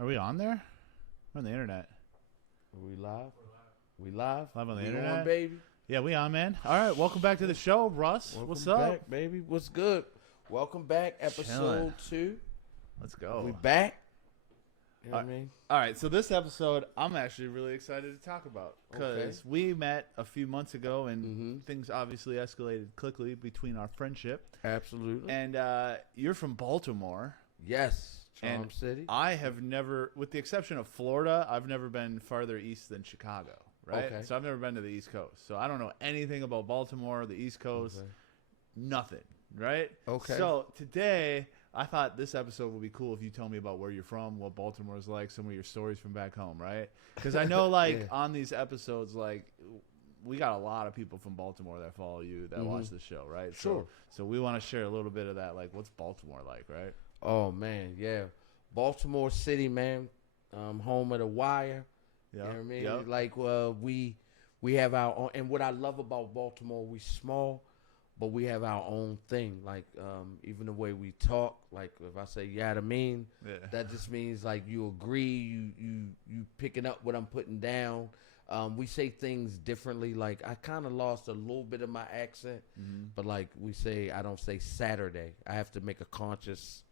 Are we on there? We're on the internet. Are we live? We live? Live on the we internet? On, baby. Yeah, we on, man. All right, welcome back to the show, Russ. What's up? Back, baby. What's good? Welcome back, episode 2. Let's go. We back. You know what I mean? All right, so this episode, I'm actually really excited to talk about because we met a few months ago and things obviously escalated quickly between our friendship. Absolutely. And you're from Baltimore. Yes. Charm City. I have never, with the exception of Florida, I've never been farther east than Chicago, right? Okay. So I've never been to the East Coast. So I don't know anything about Baltimore, the East Coast, nothing, right? Okay. So today, I thought this episode would be cool if you tell me about where you're from, what Baltimore is like, some of your stories from back home, right? Because I know, like, on these episodes, like, we got a lot of people from Baltimore that follow you, that watch the show, right? Sure. So we want to share a little bit of that, like, what's Baltimore like, right? Oh, man, yeah. Baltimore City, man, home of the Wire. Yeah. You know what I mean? Yep. Like, we have our own, and what I love about Baltimore, we small, but we have our own thing. Like, even the way we talk, like, if I say, yeah, I mean, that just means, like, you agree, you picking up what I'm putting down. We say things differently. Like, I kind of lost a little bit of my accent, but, like, I don't say Saturday. I have to make a conscious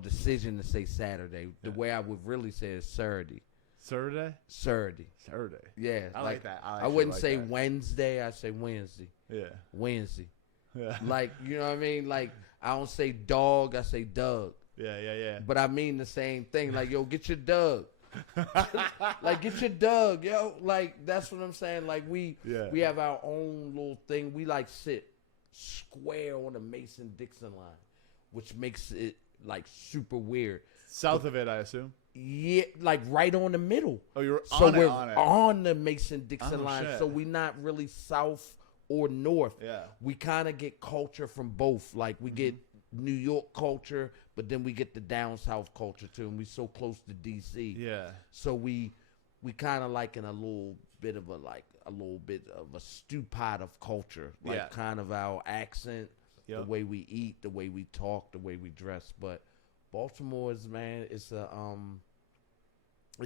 decision to say Saturday. The way I would really say is Saturday. Saturday? Saturday. Yeah. I like that. I wouldn't say Wednesday. I say Wednesday. Yeah. Wednesday. Yeah. Like, you know what I mean? Like, I don't say dog. I say Doug. Yeah. But I mean the same thing. Like, yo, get your Doug. Like, get your Doug, yo. Like, that's what I'm saying. Like, we have our own little thing. We, like, sit square on the Mason-Dixon line, which makes it, like, super weird. South of it, I assume? Yeah, like right on the middle. Oh, you're so on it. we're on it. on the Mason-Dixon line, shit. so we're not really south or north. Yeah. We kind of get culture from both. Like, we get New York culture, but then we get the down south culture, too, and we so close to D.C. Yeah. So we kind of like in a little bit of a stew pot of culture. Like, kind of our accent, the way we eat, the way we talk, the way we dress. But Baltimore is, man, it's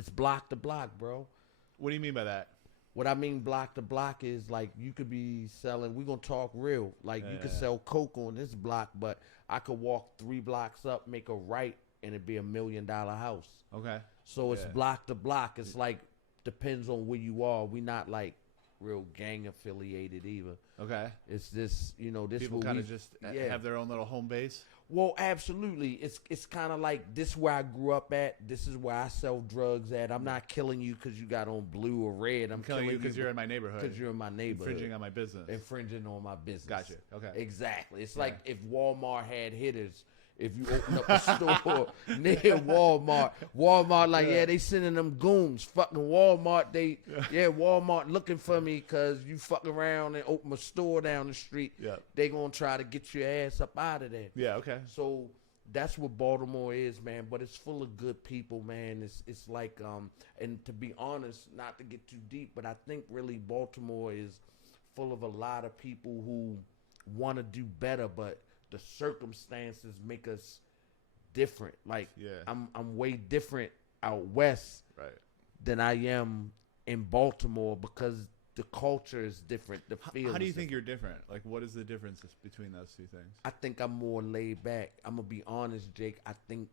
block to block, bro. What do you mean by that? What I mean block to block is, like, you could be selling, we're going to talk real. Like, you could sell coke on this block, but I could walk 3 blocks up, make a right, and it'd be $1 million house. Okay. So it's block to block. It's like, depends on where you are. We not, like, real gang affiliated either. Okay. It's this, this people kind of just have their own little home base. Well, absolutely. It's kind of like, this is where I grew up at. This is where I sell drugs at. I'm not killing you because you got on blue or red. I'm killing you because you're in my neighborhood. Because you're in my neighborhood. Infringing on my business. Infringing on my business. Gotcha. Okay. Exactly. It's like if Walmart had hitters. If you open up a store near Walmart, like, they sending them goons. Fucking Walmart, Walmart looking for me because you fuck around and open a store down the street. Yeah. They gonna try to get your ass up out of there. Yeah, okay. So that's what Baltimore is, man. But it's full of good people, man. It's like, and to be honest, not to get too deep, but I think really Baltimore is full of a lot of people who want to do better, but the circumstances make us different. Like, I'm way different out west than I am in Baltimore because the culture is different. The feel. How do you think you're different? Like, what is the difference between those two things? I think I'm more laid back. I'm gonna be honest, Jake. I think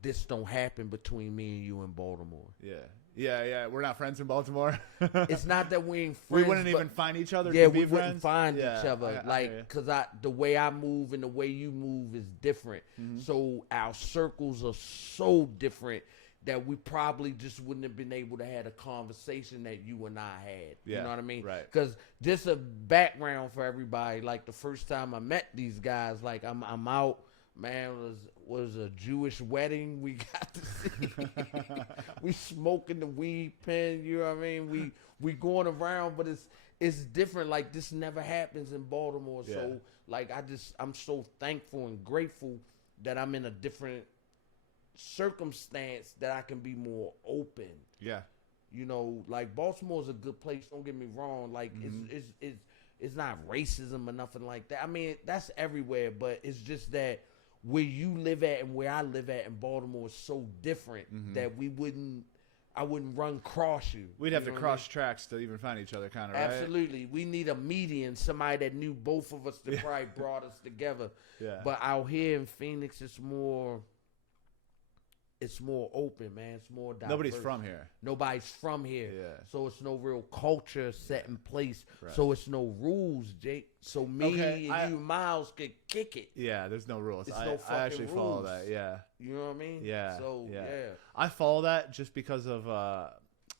this don't happen between me and you in Baltimore. Yeah. We're not friends in Baltimore. It's not that we ain't We friends. wouldn't even find each other. Yeah, to be we wouldn't friends. find each other. Cause the way I move and the way you move is different. So our circles are so different that we probably just wouldn't have been able to have a conversation that you and I had. Yeah, you know what I mean? Right. Because just a background for everybody. Like, the first time I met these guys, like, I'm out. Man, was a Jewish wedding we got to see. We smoking the weed pen, you know what I mean? We going around, but it's different. Like, this never happens in Baltimore. Yeah. So, like, I'm so thankful and grateful that I'm in a different circumstance that I can be more open. Yeah. Like, Baltimore's a good place, don't get me wrong. Like, it's not racism or nothing like that. I mean, that's everywhere, but it's just that where you live at and where I live at in Baltimore is so different that I wouldn't run cross you. We'd have to cross tracks to even find each other, kind of, right? Absolutely. We need a median, somebody that knew both of us that probably brought us together. Yeah. But out here in Phoenix, it's more open, man. It's more diverse. Nobody's from here. Nobody's from here. Yeah. So it's no real culture set in place. Right. So it's no rules, Jake. So me and you, Miles, could kick it. Yeah, there's no rules. I actually follow that, yeah. You know what I mean? Yeah. So, yeah. I follow that just because of,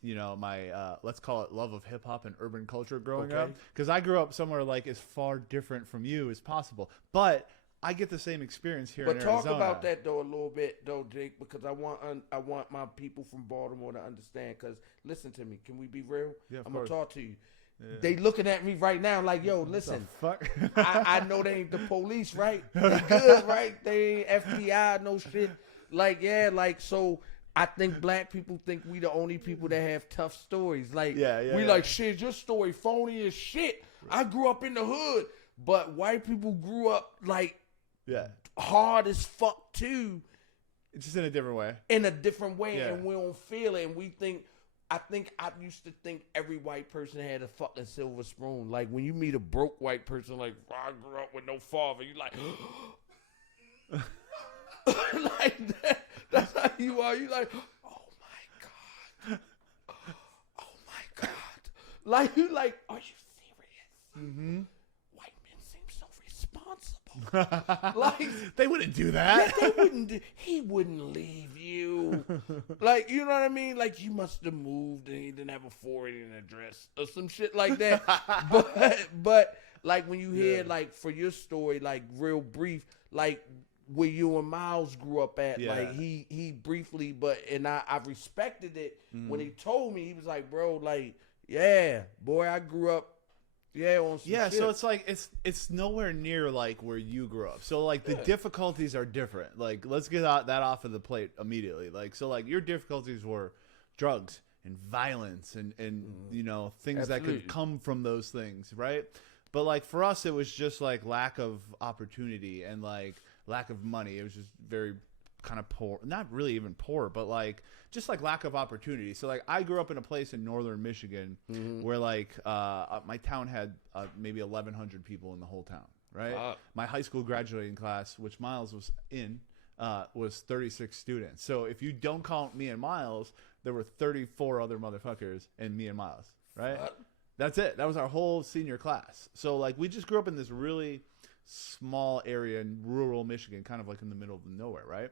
my, let's call it love of hip-hop and urban culture growing up. Because I grew up somewhere, like, as far different from you as possible. But I get the same experience here in Arizona. But talk about that, though, a little bit, though, Jake, because I want my people from Baltimore to understand. Because, listen to me. Can we be real? Yeah, I'm going to talk to you. Yeah. They looking at me right now like, yo, listen. Fuck? I know they ain't the police, right? They good, right? They ain't FBI, no shit. Like, yeah, like, so I think black people think we the only people that have tough stories. Like, we like, shit, your story phony as shit. I grew up in the hood. But white people grew up, like, hard as fuck, too. It's just in a different way. In a different way, and we don't feel it. And we think, I used to think every white person had a fucking silver spoon. Like, when you meet a broke white person, like, I grew up with no father, you like, like that. That's how you are. You like, oh my God. Oh my God. Like, you like, are you serious? Mm-hmm. White men seem so responsible. Like, they wouldn't do that. Yeah, they wouldn't. He wouldn't leave you. Like, you know what I mean? Like, you must have moved and he didn't have a foreign address or some shit like that. but like when you hear like for your story, like real brief, like where you and Miles grew up at, like he briefly, I respected it when he told me. He was like, bro, like, yeah, boy, I grew up. Yeah, on some shit. So it's like it's nowhere near like where you grew up. So like the difficulties are different. Like let's get that off of the plate immediately. Like so like your difficulties were drugs and violence and you know things that could come from those things, right? But like for us it was just like lack of opportunity and like lack of money. It was just very kind of poor, not really even poor, but like just like lack of opportunity. So like I grew up in a place in northern Michigan where like my town had maybe 1,100 people in the whole town, right? My high school graduating class, which Miles was in, was 36 students. So if you don't count me and Miles, there were 34 other motherfuckers and me and Miles, right? That's it. That was our whole senior class. So like we just grew up in this really small area in rural Michigan, kind of like in the middle of nowhere, right?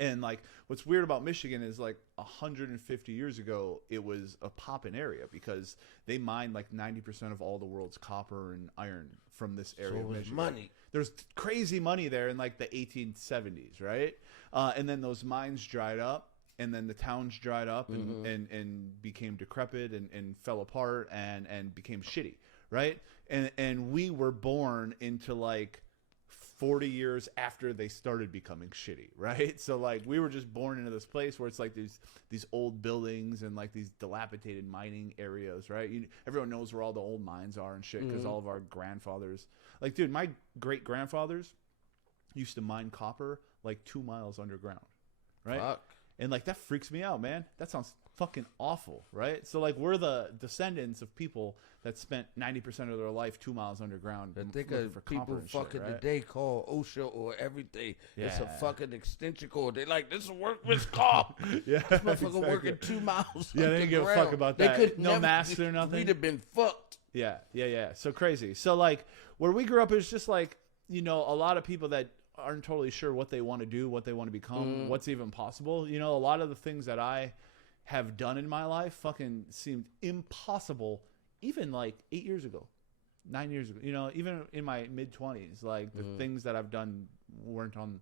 And like what's weird about Michigan is like 150 years ago it was a poppin' area because they mined like 90% of all the world's copper and iron from this area of Michigan. Money. There's crazy money there in like the 1870s, right? And then those mines dried up and then the towns dried up and became decrepit and fell apart and became shitty, right? And we were born into like 40 years after they started becoming shitty, right? So like we were just born into this place where it's like these old buildings and like these dilapidated mining areas, right? Everyone knows where all the old mines are and shit because all of our grandfathers, like dude, my great grandfathers used to mine copper like 2 miles underground, right? Fuck. And like that freaks me out, man. That sounds fucking awful, right? So like we're the descendants of people that spent 90% of their life 2 miles underground. I think of for people fucking shit, right? today call OSHA or everything. Yeah. It's a fucking extension cord. They like, this is a workman's comp. Yeah, this motherfucker working 2 miles. Yeah, they didn't give a fuck about that. They could no masks or nothing. We'd have been fucked. Yeah. So crazy. So like where we grew up is just like, you know, a lot of people that aren't totally sure what they want to do, what they want to become, what's even possible. You know, a lot of the things that I have done in my life fucking seemed impossible even like 8 years ago, 9 years ago. You know, even in my mid-20s, like the things that I've done weren't on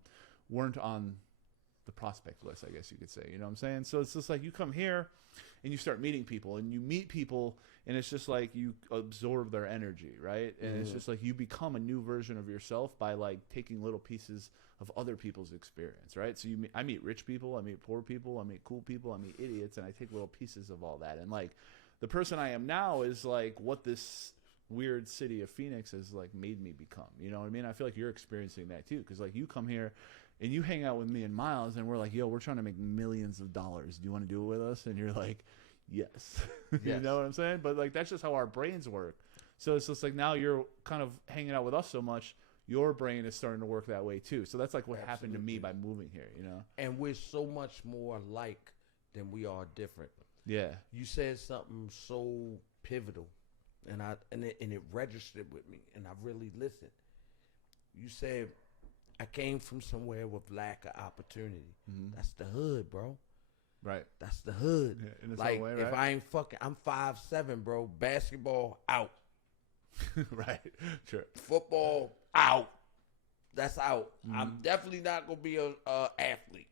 the prospect list, I guess you could say. You know what I'm saying? So it's just like you come here and you start meeting people and you meet people and it's just like you absorb their energy, right? And it's just like you become a new version of yourself by like taking little pieces of other people's experience, right? So I meet rich people, I meet poor people, I meet cool people, I meet idiots, and I take little pieces of all that. And like the person I am now is like what this weird city of Phoenix has like made me become. You know what I mean? I feel like you're experiencing that too, because like you come here and you hang out with me and Miles, and we're like, yo, we're trying to make millions of dollars. Do you want to do it with us? And you're like, yes. You know what I'm saying? But like that's just how our brains work. So it's just like now you're kind of hanging out with us so much, your brain is starting to work that way too. So that's like what happened to me by moving here, you know? And we're so much more alike than we are different. Yeah. You said something so pivotal, and it registered with me, and I really listened. You said, I came from somewhere with lack of opportunity. Mm-hmm. That's the hood, bro. Right. That's the hood. Yeah, in its like, own way, right? if I ain't fucking, I'm 5'7", bro. Basketball, out. Right. Sure. Football, out. That's out. Mm-hmm. I'm definitely not going to be a athlete.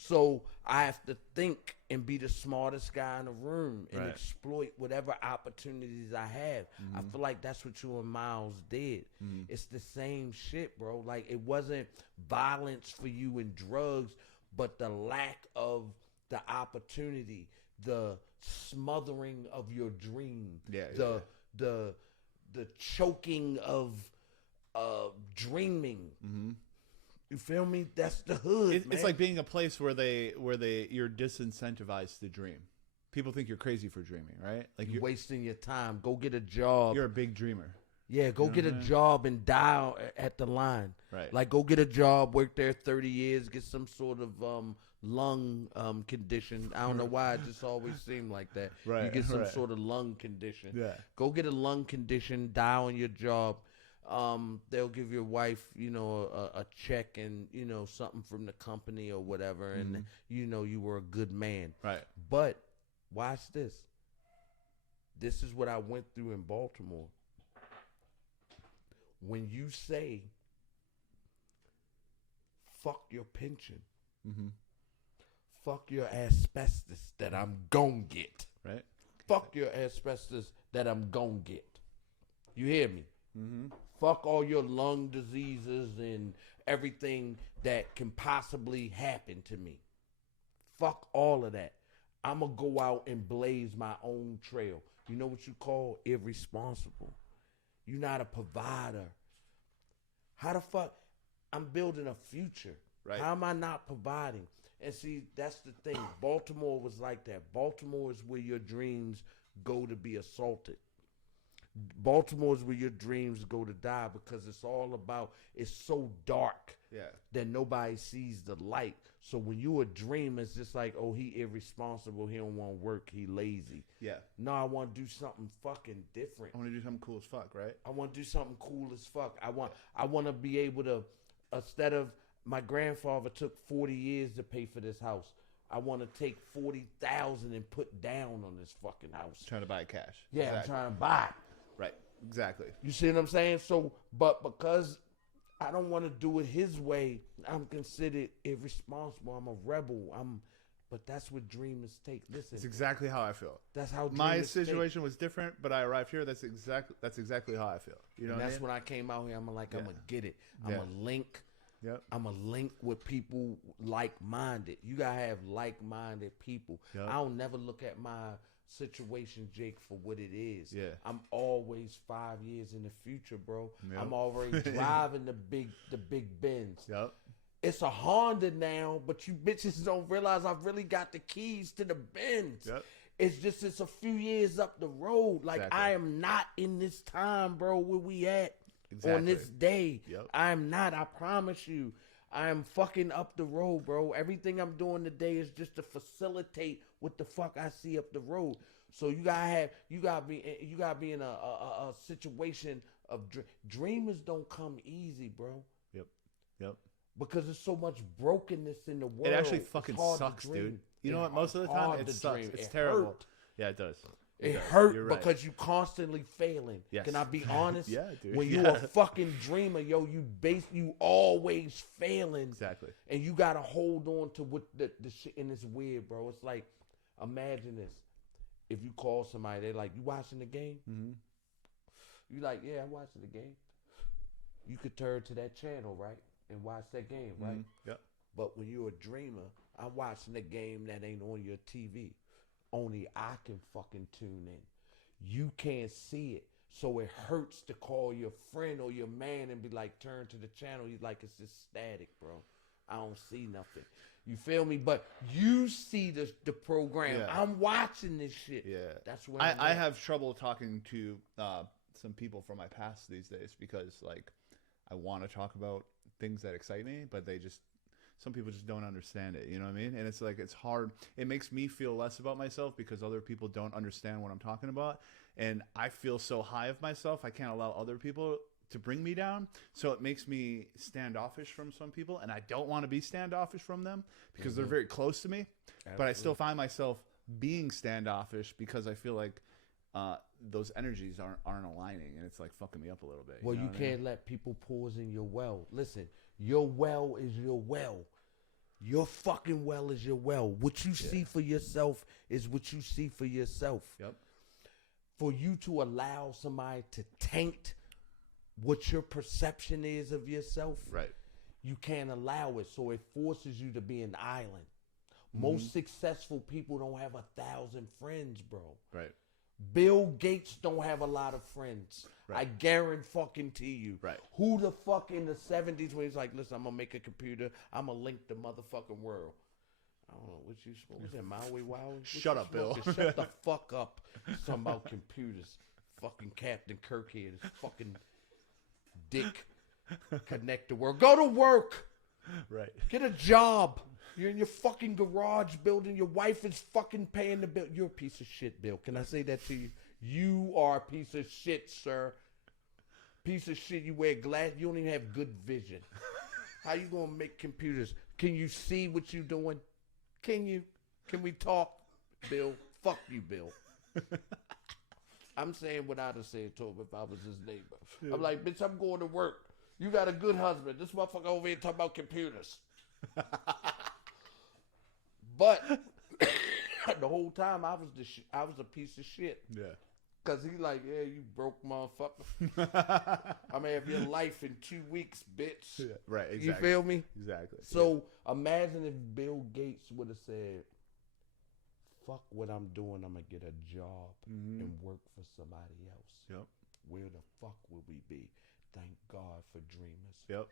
So I have to think and be the smartest guy in the room and exploit whatever opportunities I have. Mm-hmm. I feel like that's what you and Miles did. Mm-hmm. It's the same shit, bro. Like, it wasn't violence for you and drugs, but the lack of the opportunity, the smothering of your dream, the choking of dreaming. Mm-hmm. You feel me? That's the hood. It's like being a place where you're disincentivized to dream. People think you're crazy for dreaming, right? Like you're wasting your time. Go get a job. You're a big dreamer. Yeah, go get a job and die at the line. Right. Like, go get a job, work there 30 years, get some sort of lung condition. I don't know why it just always seemed like that. Right. You get some sort of lung condition. Yeah. Go get a lung condition, die on your job. They'll give your wife, a check and, something from the company or whatever. And, you were a good man. Right. But watch this. This is what I went through in Baltimore. When you say, fuck your pension, fuck your asbestos that I'm gon' get. Right. Fuck your asbestos that I'm gon' get. You hear me? Mm-hmm. Fuck all your lung diseases and everything that can possibly happen to me. Fuck all of that. I'm going to go out and blaze my own trail. You know what you call irresponsible? You're not a provider. How the fuck? I'm building a future. Right. How am I not providing? And see, that's the thing. Baltimore was like that. Baltimore is where your dreams go to be assaulted. Baltimore is where your dreams go to die, because it's so dark that nobody sees the light. So when you a dreamer, it's just like, oh, he irresponsible. He don't want to work. He lazy. Yeah. No, I want to do something fucking different. I want to do something cool as fuck, right? I want to do something cool as fuck. I want to be able to, instead of my grandfather took 40 years to pay for this house, I want to take $40,000 and put down on this fucking house. Trying to buy it cash. Yeah, exactly. I'm trying to buy it. Right. Exactly. You see what I'm saying? So, but because I don't want to do it his way, I'm considered irresponsible. I'm a rebel. But that's what dreamers take. Listen, it's exactly how I feel. That's how my situation was different, but I arrived here. That's exactly how I feel. You know, and that's when I came out here. I'm like, I'm gonna get it. I'm gonna link. Yep. I'm gonna link with people like-minded. You gotta have like-minded people. Yep. I don't never look at my situation, Jake, for what it is. Yeah. I'm always 5 years in the future, bro. Yep. I'm already driving the big Benz. Yep. It's a Honda now, but you bitches don't realize I've really got the keys to the Benz. Yep. It's a few years up the road. Like, exactly. I am not in this time, bro, where we at on this day. Yep. I am not, I promise you. I am fucking up the road, bro. Everything I'm doing today is just to facilitate what the fuck I see up the road. So you gotta be in a situation of dreamers don't come easy, bro. Yep. Because there's so much brokenness in the world. It actually fucking sucks, dude. You know what? Most of the time, it sucks. It's terrible. Hurt. Yeah, it does. It hurt because you constantly failing. Yes. Can I be honest? Yeah, dude. When you a fucking dreamer, yo, you always failing. Exactly. And you gotta hold on to what the shit, and it's weird, bro. It's like, imagine this. If you call somebody, they're like, you watching the game? Mm-hmm. You like, yeah, I'm watching the game. You could turn to that channel, right? And watch that game, right? Mm-hmm. Yep. But when you're a dreamer, I'm watching the game that ain't on your TV. Only I can fucking tune in. You can't see it, So it hurts to call your friend or your man and be like, turn to the channel. He's like, it's just static, bro. I don't see nothing. You feel me? But you see the program. Yeah. I'm watching this shit. Yeah. That's what I have trouble talking to some people from my past these days because, like, I want to talk about things that excite me, but some people just don't understand it. You know what I mean? And it's like, it's hard. It makes me feel less about myself because other people don't understand what I'm talking about. And I feel so high of myself, I can't allow other people to bring me down. So it makes me standoffish from some people, and I don't want to be standoffish from them because they're very close to me. Absolutely. But I still find myself being standoffish because I feel like those energies aren't aligning, and it's like fucking me up a little bit. Well, you can't let people pause in your well. Listen, your well is your well. Your fucking well is your well. What you see for yourself is what you see for yourself. Yep. For you to allow somebody to taint what your perception is of yourself, right? You can't allow it. So it forces you to be an island. Most successful people don't have 1,000 friends, bro. Right. Bill Gates don't have a lot of friends. Right. I guarantee you. Right. Who the fuck in the 70s when he's like, listen, I'm gonna make a computer, I'm gonna link the motherfucking world. I don't know what you smoking. Was that Maui Wow? Shut up, Bill. Shut the fuck up. Talking about computers. Fucking Captain Kirk here. This fucking dick. Connect the world. Go to work. Right. Get a job. You're in your fucking garage building. Your wife is fucking paying the bill. You're a piece of shit, Bill. Can I say that to you? You are a piece of shit, sir. Piece of shit. You wear glass. You don't even have good vision. How you gonna make computers? Can you see what you're doing? Can you? Can we talk, Bill? Fuck you, Bill. I'm saying what I'd have said to him if I was his neighbor. Yeah. I'm like, bitch, I'm going to work. You got a good husband. This motherfucker over here talking about computers. But the whole time I was a piece of shit. Yeah. Cause he like, yeah, you broke motherfucker. I'm gonna have your life in 2 weeks, bitch. Yeah, right. Exactly. You feel me? Exactly. So imagine if Bill Gates would have said, "Fuck what I'm doing. I'm gonna get a job and work for somebody else." Yep. Where the fuck would we be? Thank God for dreamers. Yep.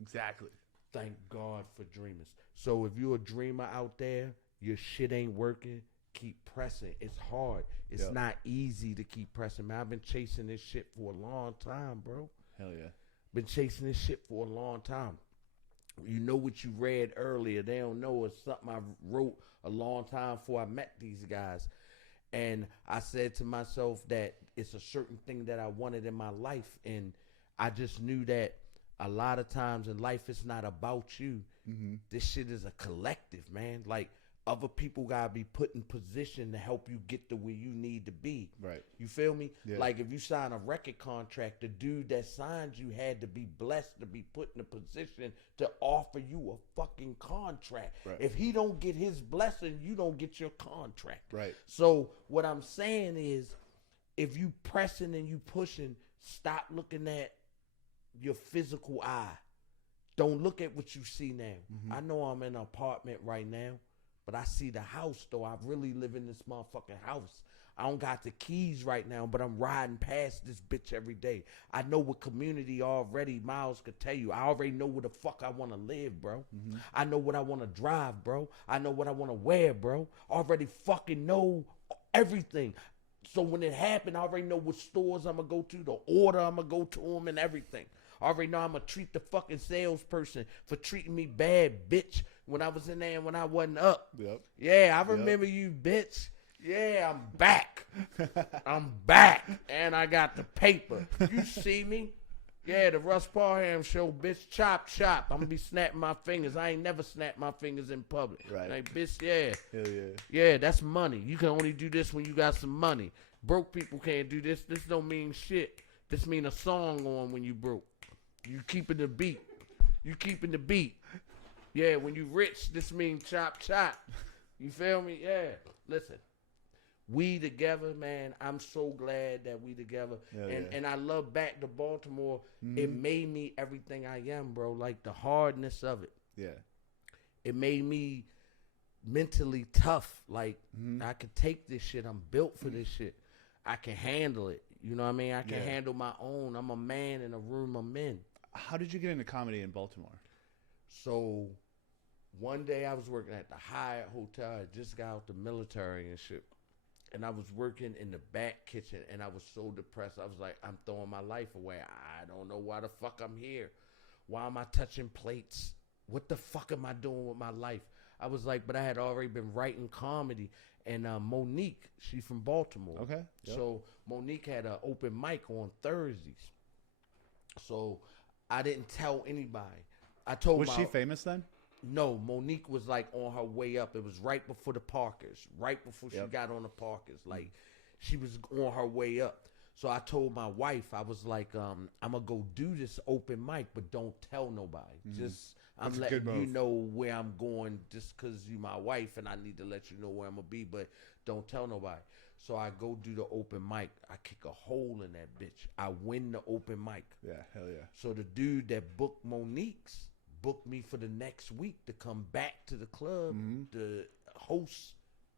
Exactly. Thank God for dreamers. So if you're a dreamer out there, your shit ain't working, keep pressing. It's hard. It's not easy to keep pressing, man. I've been chasing this shit for a long time, bro. Hell yeah. Been chasing this shit for a long time. You know what you read earlier. They don't know it's something I wrote a long time before I met these guys. And I said to myself that it's a certain thing that I wanted in my life. And I just knew that a lot of times in life, it's not about you. This shit is a collective, man. Like, other people gotta be put in position to help you get to where you need to be. Right. You feel me? Yeah. Like, if you sign a record contract, the dude that signed you had to be blessed to be put in a position to offer you a fucking contract. Right. If he don't get his blessing, you don't get your contract. Right. So what I'm saying is, if you pressing and you pushing, stop looking at your physical eye. Don't look at what you see now. I know I'm in an apartment right now, but I see the house, though. I really live in this motherfucking house. I don't got the keys right now, but I'm riding past this bitch every day. I know what community already, Miles could tell you. I already know where the fuck I want to live, bro. I know what I want to drive, bro. I know what I want to wear, bro. I already fucking know everything. So when it happened, I already know what stores I'm going to go to, the order I'm going to go to them and everything. I already know I'm going to treat the fucking salesperson for treating me bad, bitch, when I was in there and when I wasn't up. Yep. Yeah, I remember you, bitch. Yeah, I'm back. I'm back. And I got the paper. You see me? Yeah, the Russ Parham show, bitch. Chop, chop. I'm going to be snapping my fingers. I ain't never snapped my fingers in public. Right. Like, bitch, yeah. Hell yeah. Yeah, that's money. You can only do this when you got some money. Broke people can't do this. This don't mean shit. This mean a song on when you broke. You keeping the beat. You keeping the beat. Yeah, when you rich, this mean chop, chop. You feel me? Yeah. Listen. We together, man. I'm so glad that we together. And I love back to Baltimore. It made me everything I am, bro. Like the hardness of it. Yeah. It made me mentally tough. Like I could take this shit. I'm built for this shit. I can handle it. You know what I mean? I can handle my own. I'm a man in a room of men. How did you get into comedy in Baltimore? So one day I was working at the Hyatt Hotel. I just got out the military and shit. And I was working in the back kitchen, and I was so depressed. I was like, I'm throwing my life away. I don't know why the fuck I'm here. Why am I touching plates? What the fuck am I doing with my life? I was like, but I had already been writing comedy. And Monique, she's from Baltimore. Okay. Yep. So Monique had an open mic on Thursdays. So I didn't tell anybody. I told Was she famous then? No, Monique was like on her way up. It was right before the Parkers, right before she got on the Parkers. Like she was on her way up. So I told my wife, I was like, I'm gonna go do this open mic, but don't tell nobody. Just I'm letting you know where I'm going, just because you my wife, and I need to let you know where I'm gonna be, but don't tell nobody. So I go do the open mic. I kick a hole in that bitch. I win the open mic. Yeah, hell yeah. So the dude that booked Monique's booked me for the next week to come back to the club to host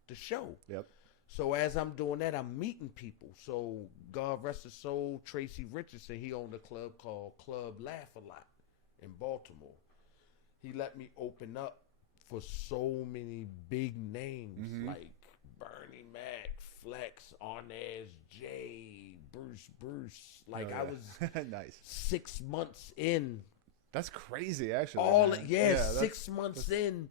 the show. Yep. So as I'm doing that, I'm meeting people. So God rest his soul, Tracy Richardson, he owned a club called Club Laugh A Lot in Baltimore. He let me open up for so many big names like Bernie Mac, Flex, Arnaz, J, Bruce. Like I was nice. 6 months in. That's crazy, actually. 6 months in,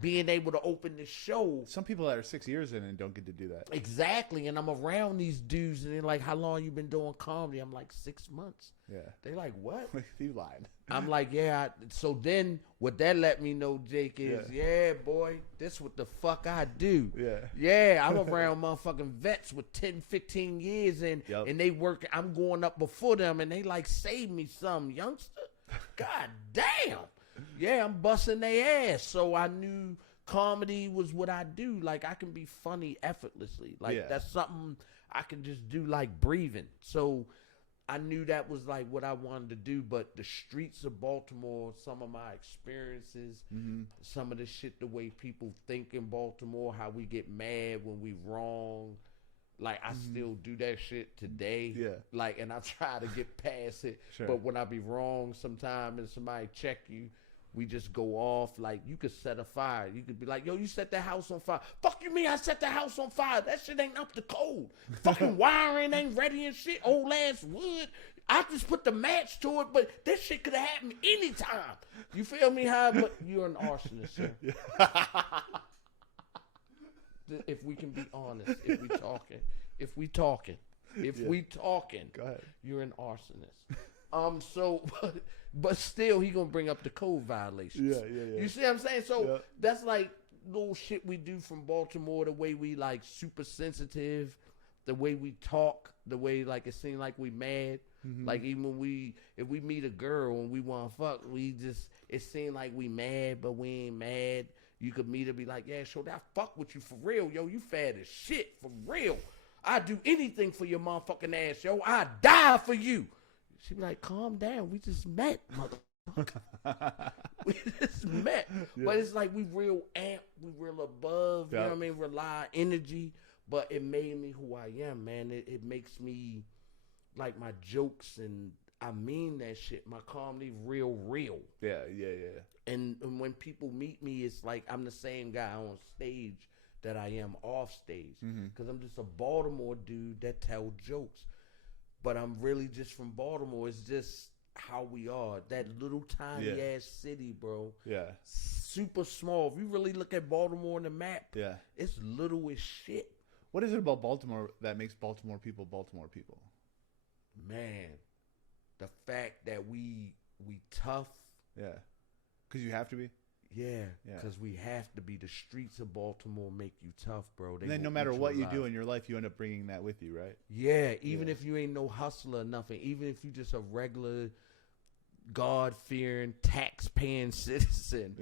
being able to open the show. Some people that are 6 years in and don't get to do that. Exactly, and I'm around these dudes, and they're like, "How long you been doing comedy?" I'm like, 6 months. Yeah. They like, "What?" You lied. I'm like, "Yeah." So then, what that let me know, Jake, is, yeah, boy, this what the fuck I do. Yeah, I'm around motherfucking vets with 10, 15 years in, and they work. I'm going up before them, and they like, save me some, youngster. God damn. Yeah, I'm busting their ass. So I knew comedy was what I do. Like, I can be funny effortlessly. Like, that's something I can just do like breathing. So I knew that was like what I wanted to do. But the streets of Baltimore, some of my experiences, some of the shit, the way people think in Baltimore, how we get mad when we wrong. Like, I still do that shit today. Yeah. Like, and I try to get past it. Sure. But when I be wrong sometime and somebody check you, we just go off. Like, you could set a fire. You could be like, yo, you set that house on fire. Fuck you mean I set the house on fire? That shit ain't up to code. Fucking wiring ain't ready and shit. Old ass wood. I just put the match to it, but this shit could have happened anytime. You feel me? But you're an arsonist, sir. If we can be honest, if we talking, go ahead. You're an arsonist. So, but still, he gonna bring up the code violations. Yeah. You see what I'm saying? So that's like little shit we do from Baltimore. The way we like super sensitive, the way we talk, the way like it seems like we mad. Like even when if we meet a girl and we want to fuck, it seems like we mad, but we ain't mad. You could meet her and be like, yeah, sure, I fuck with you for real, yo. You fat as shit, for real. I do anything for your motherfucking ass, yo. I die for you. She be like, calm down. We just met, motherfucker. We just met. Yeah. But it's like we real amp, we real above, you know what I mean? Rely energy. But it made me who I am, man. It makes me like my jokes, and I mean that shit. My comedy real. Yeah. And when people meet me, it's like I'm the same guy on stage that I am off stage. Because I'm just a Baltimore dude that tell jokes. But I'm really just from Baltimore. It's just how we are. That little tiny ass city, bro. Yeah. Super small. If you really look at Baltimore on the map, it's little as shit. What is it about Baltimore that makes Baltimore people? Man, the fact that we tough. Yeah. Because you have to be? Yeah, because we have to be. The streets of Baltimore make you tough, bro. And then no matter what you do in your life, you end up bringing that with you, right? Yeah, even if you ain't no hustler or nothing, even if you just a regular God-fearing, tax-paying citizen,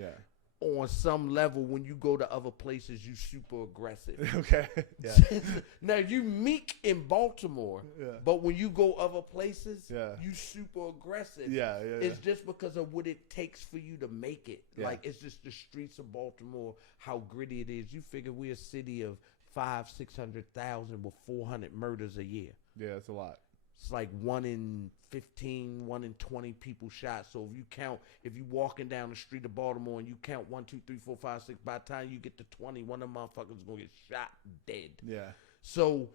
on some level, when you go to other places, you super aggressive. Okay. Yeah. Now, you meek in Baltimore, but when you go other places, you super aggressive. It's just because of what it takes for you to make it. Like, it's just the streets of Baltimore, how gritty it is. You figure we're a city of 500,000-600,000 with 400 murders a year. Yeah, it's a lot. It's like 1 in 15, 1 in 20 people shot. So if you walking down the street of Baltimore and you count 1, 2, 3, 4, 5, 6, by the time you get to 20, one of them motherfuckers is gonna get shot dead. Yeah. So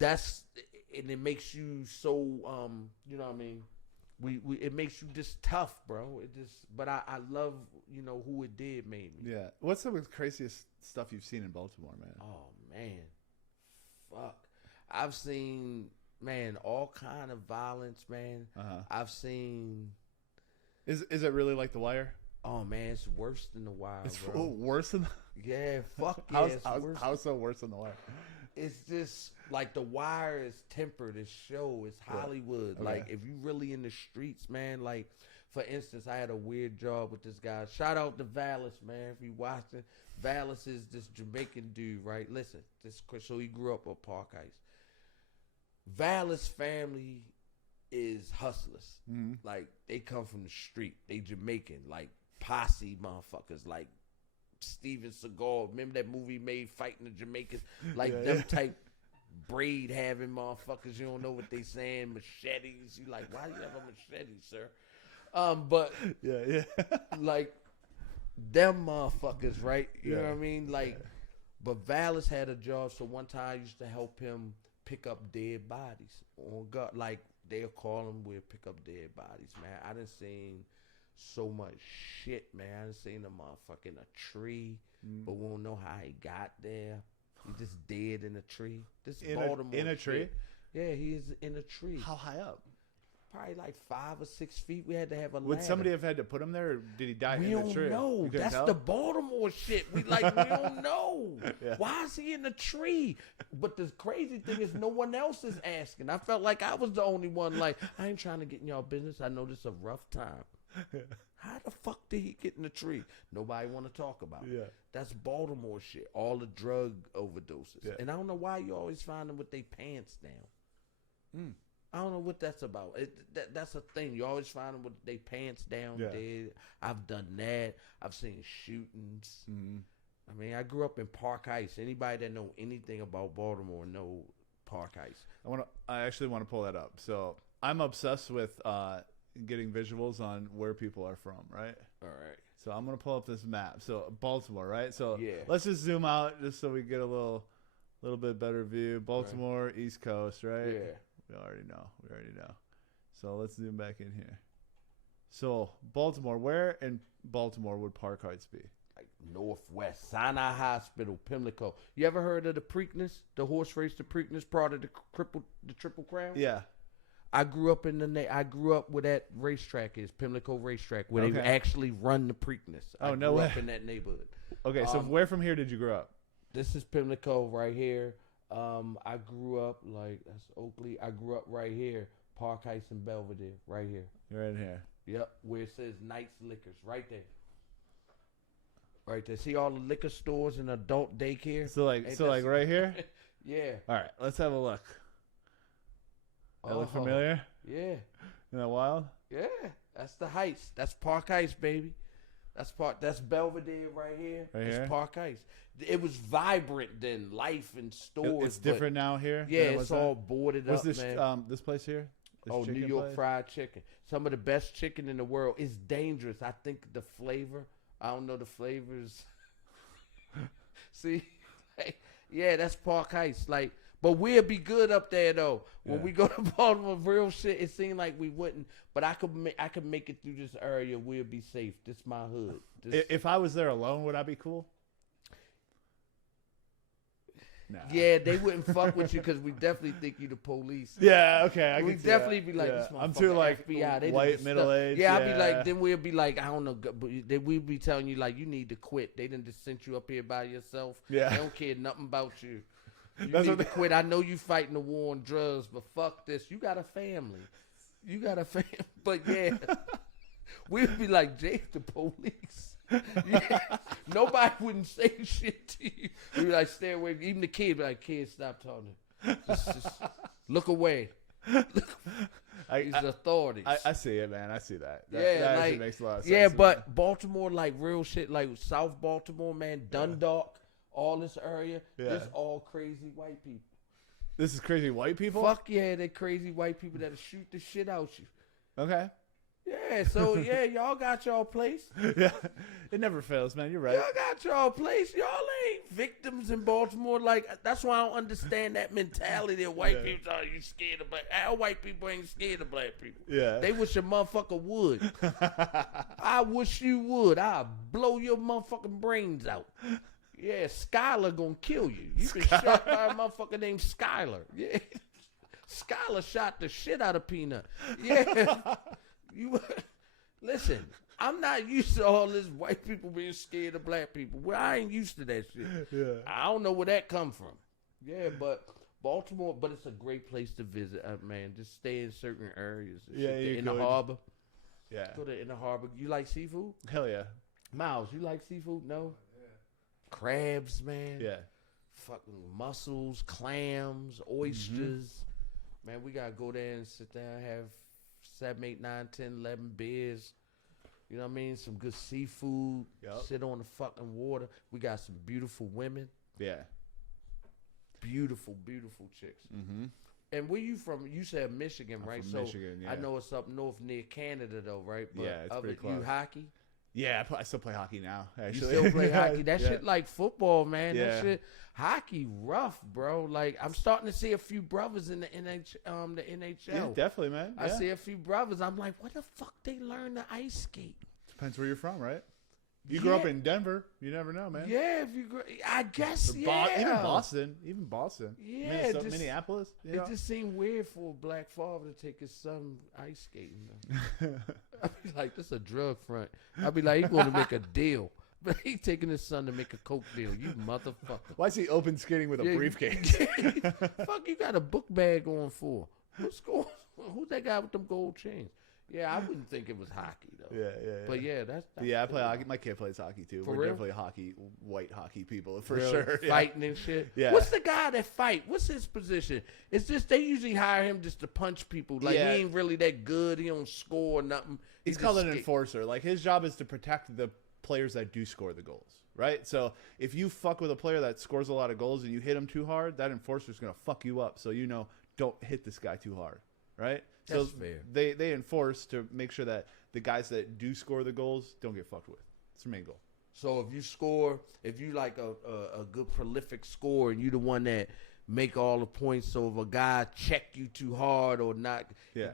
and it makes you so you know what I mean. It makes you just tough, bro. But I love who it did made me. Yeah. What's some of the craziest stuff you've seen in Baltimore, man? Oh man, fuck. I've seen, man, all kind of violence, man. I've seen. Is it really like The Wire? Oh man, it's worse than The Wire. It's bro. Worse than. Yeah, fuck yeah. How's so worse than The Wire? It's just like The Wire is tempered. It's show. It's Hollywood. Okay. Like if you really in the streets, man. Like for instance, I had a weird job with this guy. Shout out to Valis, man. If you watching, Valis is this Jamaican dude, right? Listen, so he grew up at Park Heights. Valis family is hustlers. Mm-hmm. Like they come from the street. They Jamaican, like posse motherfuckers, like Steven Seagal. Remember that movie made Fighting the Jamaicans? Like them type braid having motherfuckers. You don't know what they saying. Machetes. You like, why do you have a machete, sir? But yeah. like them motherfuckers, right? You know what I mean? Like, but Valis had a job. So one time I used to help him pick up dead bodies on God. Like they'll call him, we'll pick up dead bodies, man. I done seen so much shit, man. I done seen a motherfucker in a tree, but we don't know how he got there. He just dead in a tree. This is Baltimore. In a tree? Yeah, he is in a tree. How high up? Probably like 5 or 6 feet. We had to have a ladder. Would somebody have had to put him there, or did he die in the tree? We don't know. That's the Baltimore shit. We don't know. Yeah. Why is he in the tree? But the crazy thing is no one else is asking. I felt like I was the only one. Like, I ain't trying to get in y'all business. I know this is a rough time. How the fuck did he get in the tree? Nobody want to talk about it. Yeah. That's Baltimore shit. All the drug overdoses. Yeah. And I don't know why you always find them with their pants down. I don't know what that's about. That's a thing. You always find them with their pants down dead. I've done that. I've seen shootings. Mm-hmm. I mean, I grew up in Park Heights. Anybody that know anything about Baltimore know Park Heights. I actually want to pull that up. So I'm obsessed with getting visuals on where people are from, right? All right. So I'm gonna pull up this map. So Baltimore, right? So yeah. Let's just zoom out just so we get a little bit better view. Baltimore, right. East Coast, right? Yeah. We already know. So let's zoom back in here. So Baltimore, where in Baltimore would Park Heights be? Like Northwest, Sinai Hospital, Pimlico. You ever heard of the Preakness, the horse race, the Preakness, part of the Triple Crown? Yeah. I grew up where that racetrack is, Pimlico Racetrack, where they actually run the Preakness. I grew up in that neighborhood. Okay, so where from here did you grow up? This is Pimlico right here. I grew up that's Oakley. I grew up right here, Park Heights and Belvedere, right here. You're right here. Yep, where it says Knights Liquors, right there. Right there. See all the liquor stores and adult daycare? So like right here? Yeah. All right, let's have a look. That look familiar? Yeah. Isn't that wild? Yeah. That's the Heights. That's Park Heights, baby. That's Belvedere right here. That's Park Heights. It was vibrant then, life and stores. It's different now here? Yeah, it's all boarded up, man. This place here? New York fried chicken. Some of the best chicken in the world. It's dangerous. I think the flavor, I don't know the flavors. See? Yeah, that's Park Heights. But we'll be good up there though. When we go to Baltimore, real shit, it seemed like we wouldn't. But I could make it through this area. We'll be safe. This my hood. If I was there alone, would I be cool? Nah. Yeah, they wouldn't fuck with you because we definitely think you the police. Yeah, okay. We definitely be like, this I'm too FBI. They white, middle aged. Yeah, I'd be like, then we'll be like, I don't know, but we'd be telling you like, you need to quit. They didn't just sent you up here by yourself. Yeah, they don't care nothing about you. You need to quit. I know you fighting the war on drugs, but fuck this. You got a family. But yeah, we'd be like, Jay's the police. Yeah. Nobody wouldn't say shit to you. We'd be like, stay away. Even the kid be like, kid, stop talking. Just look away. These authorities. I see it, man. I see that. That actually makes a lot of sense. Yeah, but Baltimore, like real shit, like South Baltimore, man, Dundalk, all this area, just all crazy white people. This is crazy white people? Fuck yeah, they crazy white people that'll shoot the shit out you. Okay. Yeah, so yeah, y'all got y'all place. Yeah. It never fails, man. You're right. Y'all got y'all place. Y'all ain't victims in Baltimore. Like, that's why I don't understand that mentality that white people are, you scared of black. Our white people ain't scared of black people. Yeah. They wish a motherfucker would. I wish you would. I'll blow your motherfucking brains out. Yeah, Skylar gonna kill you. You been shot by a motherfucker named Skylar. Yeah. Skylar shot the shit out of Peanut. Yeah. You listen, I'm not used to all this white people being scared of black people. Well, I ain't used to that shit. Yeah. I don't know where that come from. Yeah, but Baltimore, but it's a great place to visit, man. Just stay in certain areas. Yeah, in the harbor. Yeah. Go to in the harbor. You like seafood? Hell yeah. Miles, you like seafood? No? Crabs, man. Yeah. Fucking mussels, clams, oysters. Man, we gotta go there and sit down, have 7, 8, 9, 10, 11 beers. You know what I mean? Some good seafood. Yep. Sit on the fucking water. We got some beautiful women. Yeah. Beautiful, beautiful chicks. Mm-hmm. And where you from? You said Michigan, right? From so Michigan, yeah. I know it's up north near Canada, though, right? But Yeah, it's pretty close. You hockey? Yeah, I still play hockey now, actually. You still play hockey? That Yeah. shit like football, man. Yeah. That shit, hockey rough, bro. Like, I'm starting to see a few brothers in the NHL. Yeah, definitely, man. I Yeah. see a few brothers. I'm like, what the fuck they learn to ice skate? Depends where you're from, right? You grew up in Denver. You never know, man. Yeah, if you I guess, Or yeah. Even Boston. Yeah, Minneapolis. You It know? just seemed weird for a black father to take his son ice skating. I'd be like, this is a drug front. I'd be like, he's going to make a deal. But he taking his son to make a coke deal. You motherfucker. Why is he open skating with a Yeah, briefcase? Fuck, you got a book bag on for? What's going on? Who's that guy with them gold chains? Yeah, I wouldn't think it was hockey, though. Yeah. But yeah, that's Yeah, I play cool. hockey. My kid plays hockey, too. For We're real? definitely white hockey people, for Really? sure. Yeah. Fighting and shit. Yeah. What's the guy that fight? What's his position? It's just they usually hire him just to punch people. Like, Yeah. he ain't really that good. He don't score or nothing. He's just called an skate. enforcer. Like, his job is to protect the players that do score the goals, right? So if you fuck with a player that scores a lot of goals and you hit him too hard, that enforcer's going to fuck you up. So, don't hit this guy too hard, right? That's So fair. They enforce to make sure that the guys that do score the goals don't get fucked with. It's the main goal. So if you score, if you like a good prolific scorer and you the one that make all the points, so if a guy check you too hard or not,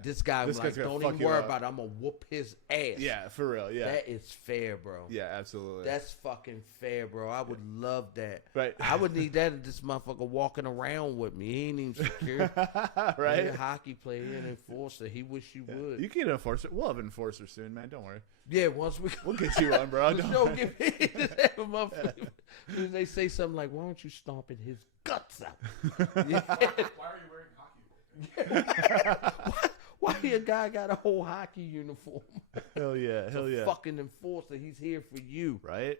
this guy This was guy's like, gonna don't fuck even you worry up. about it. I'm going to whoop his ass. Yeah, for real. Yeah. That is fair, bro. Yeah, absolutely. That's fucking fair, bro. I would love that. Right. I would need that if this motherfucker walking around with me. He ain't even secure. Right? He a hockey player and enforcer. He wish you would. You can get an enforcer. We'll have an enforcer soon, man. Don't worry. Yeah, once we We'll get you one, bro. the Don't show worry. get hit, just have a motherfucker. They say something like, "Why don't you stomping his guts out?" Yeah. Why are you wearing hockey? Why a guy got a whole hockey uniform? Hell yeah. Hell yeah. Fucking enforcer. He's here for you. Right?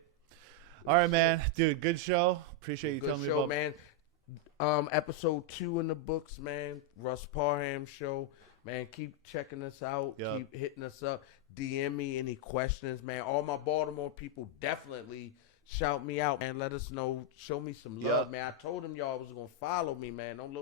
All right, man. Dude, good show. Appreciate you Good telling me show, about man. Episode 2 in the books, man. Russ Parham show. Man, keep checking us out. Yup. Keep hitting us up. DM me any questions, man. All my Baltimore people definitely shout me out, man. Let us know. Show me some love, Yup. man. I told them y'all was going to follow me, man. Don't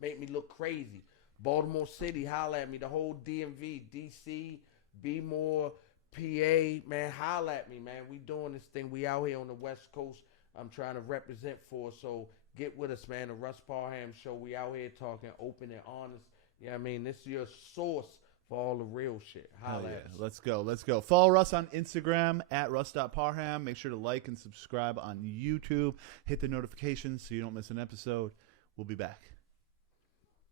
make me look crazy. Baltimore City, holla at me. The whole DMV, DC, Be More, PA, man, holla at me, man. We doing this thing. We out here on the West Coast. I'm trying to represent for us, so get with us, man. The Russ Parham show. We out here talking open and honest. Yeah, I mean, this is your source for all the real shit. Hell Holla yeah. at us. Let's go. Let's go. Follow Russ on Instagram at russ.parham. Make sure to like and subscribe on YouTube. Hit the notifications so you don't miss an episode. We'll be back.